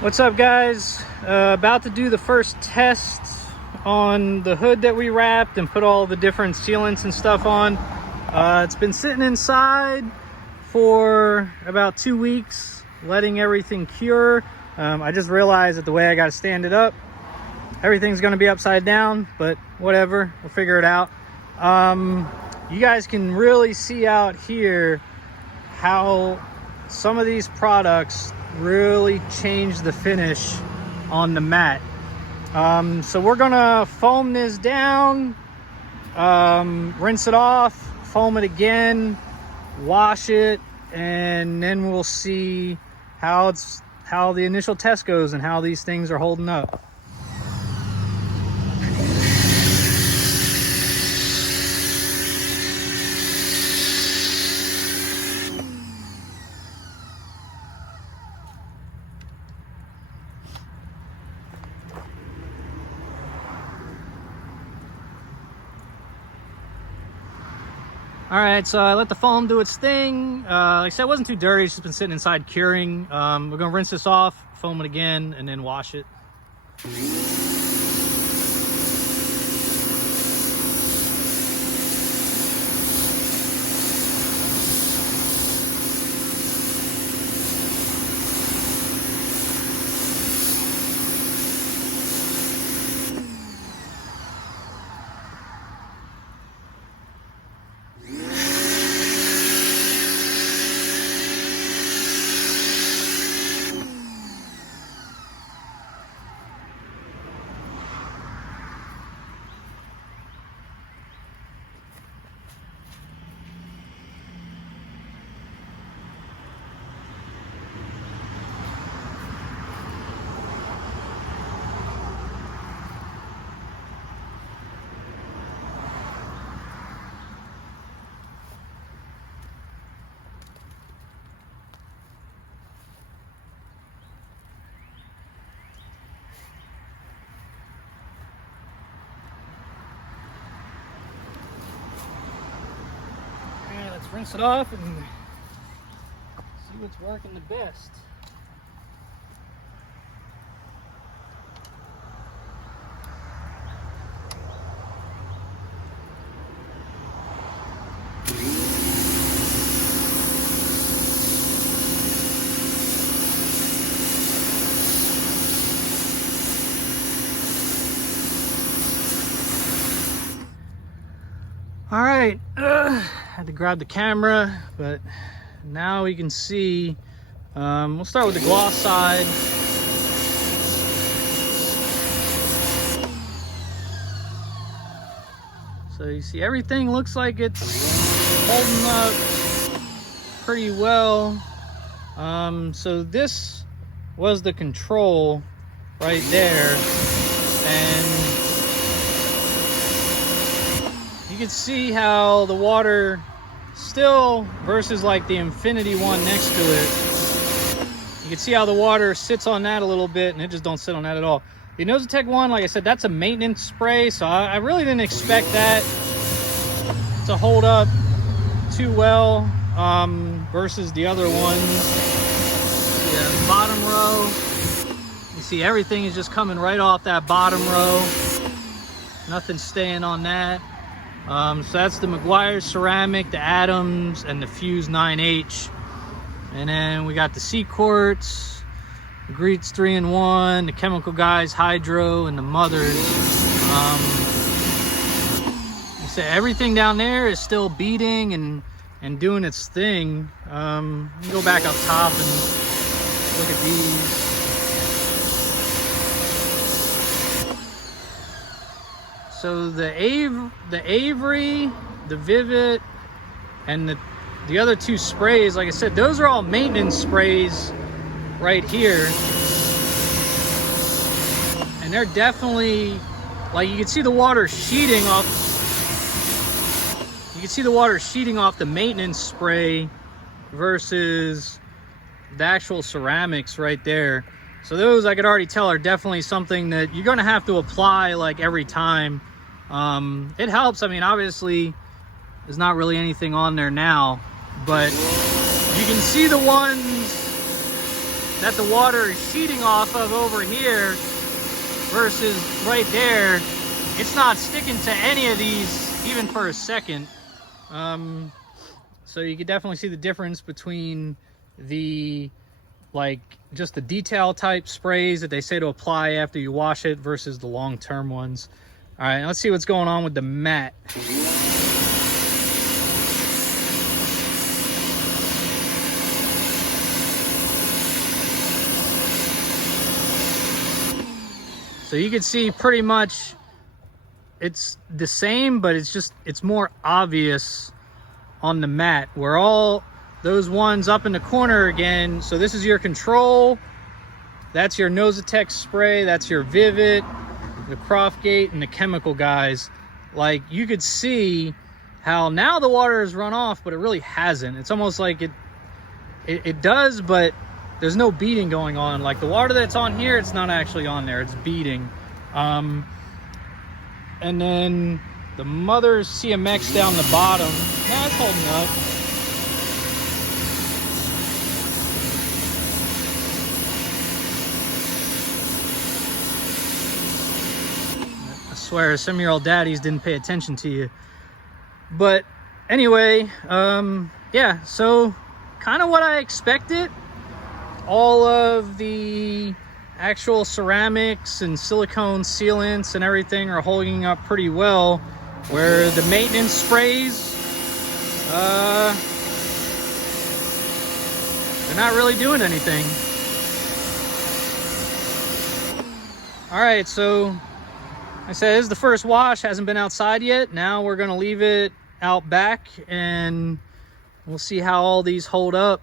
What's up, guys? About to do the first test on the hood that we wrapped and put all the different sealants and stuff on. It's been sitting inside for about 2 weeks, letting everything cure. I just realized that the way I got to stand it up, everything's going to be upside down, but whatever, we'll figure it out. You guys can really see out here how some of these products really change the finish on the mat. So we're gonna foam this down, rinse it off, foam it again, wash it, and then we'll see how the initial test goes and how these things are holding up. All right, so I let the foam do its thing. Like I said, it wasn't too dirty. It's just been sitting inside curing. We're gonna rinse this off, foam it again, and then wash it. Let's rinse it off and see what's working the best. All right, had to grab the camera, but now we can see. We'll start with the gloss side. So you see everything looks like it's holding up pretty well. So this was the control right there, and you can see how the water still, versus like the Infinity one next to it, you can see how the water sits on that a little bit and it just don't sit on that at all. The Innovatec one, like I said, that's a maintenance spray, so I really didn't expect that to hold up too well versus the other ones. Yeah, bottom row, you see everything is just coming right off that bottom row, nothing staying on that. So that's the Meguiar's ceramic, the Adams, and the Fuse 9H. And then we got the Seaquartz, the Greets 3-in-1, the Chemical Guys Hydro, and the Mothers. You see everything down there is still beating and doing its thing. You can go back up top and look at these. So the Avery, the Vivid, and the other two sprays, like I said, those are all maintenance sprays right here. And they're definitely, like, you can see the water sheeting off. You can see the water sheeting off the maintenance spray versus the actual ceramics right there. So those, I could already tell, are definitely something that you're gonna have to apply like every time. It helps. I mean, obviously there's not really anything on there now, but you can see the ones that the water is sheeting off of over here versus right there, it's not sticking to any of these even for a second. So you can definitely see the difference between the just the detail type sprays that they say to apply after you wash it versus the long-term ones. All right, let's see what's going on with the mat. So you can see pretty much it's the same, but it's more obvious on the mat, where all those ones up in the corner again. So this is your control, that's your Nosatex spray, that's your Vivid, the Croftgate, and the chemical guys. Like, you could see how now the water has run off, but it really hasn't. It's almost like it does, but there's no beating going on. Like the water that's on here, it's not actually on there, it's beating. And then the Mother's CMX down the bottom, it's holding up. I swear some of your old daddies didn't pay attention to you. But anyway, yeah, so kind of what I expected. All of the actual ceramics and silicone sealants and everything are holding up pretty well, where the maintenance sprays, they're not really doing anything. All right, so like I said, this is the first wash, hasn't been outside yet. Now we're gonna leave it out back and we'll see how all these hold up